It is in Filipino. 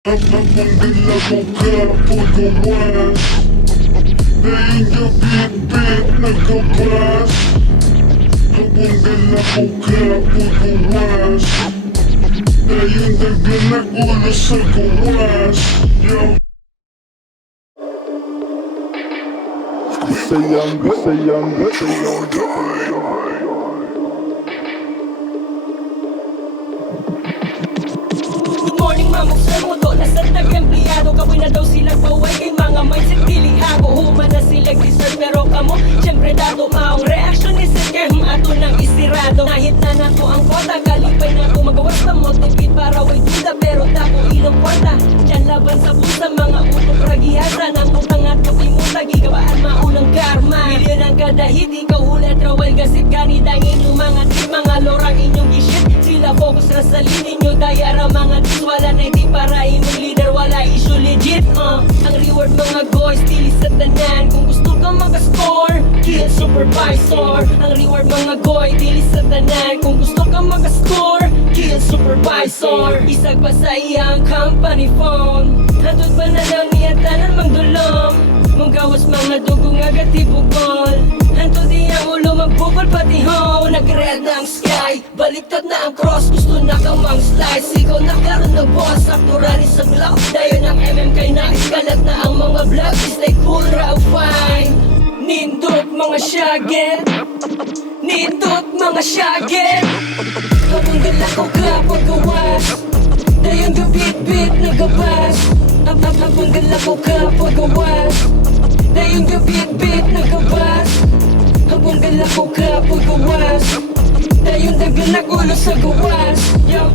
Habang dila ko kapagawas Dahil gabit-bit nagkabas Habang dila ko kapagawas Dahil naglanak ulo sa gawas Sayangga Morning mamuksan mo to, nasa tag-empleyado Kawin na daw silang paway kay mga mindset dilihago Huma na sila deserve pero kamo Siyempre dato maong reaction ni Sir Kerm ato nang isirado Nahit na nato ang kota, kalipay na ito magawas na motivate para way duda Pero dako ilong kwarta, dyan laban sa pusa Mga utok ragihasa, ng utang at kapimuta Gigabaan maulang karma Milyon ang kada hit, ikaw hulat rawal gasip Ganit ang inyong mga tip, mga lorang inyong gishit Sila focus na sa linin nyo, dayara mga tip Wala na hindi para imong leader, wala issue legit Ang reward mga goys, tilis sa tanan Kung gusto kang mag-score, kill supervisor Ang reward mga goy, tilis sa tanan Kung gusto kang mag-score, kill supervisor Isag pa sa iyang company phone Handod ba na lang niyatanan magdulong Mong gawas mga dugong agad tibugol Handod iyang ulo magbukol pati ho Nag-red ang sky, baliktad na ang cross Gusto na kang mang-slice Ikaw na karoon na boss, akturali sa block Dayon ang MMK na iskalat na ang mga vlog Stay cool, raw fine Nindot mga syagin Nindot mga syagin Habang dala ko kapag gawas Dayon gabit-bit na gabas Habang dala ko kapag gawas Dayon gabit-bit na gabas Habang dala ko kapag gawas Dayon dagan na ulo sa gawas Yo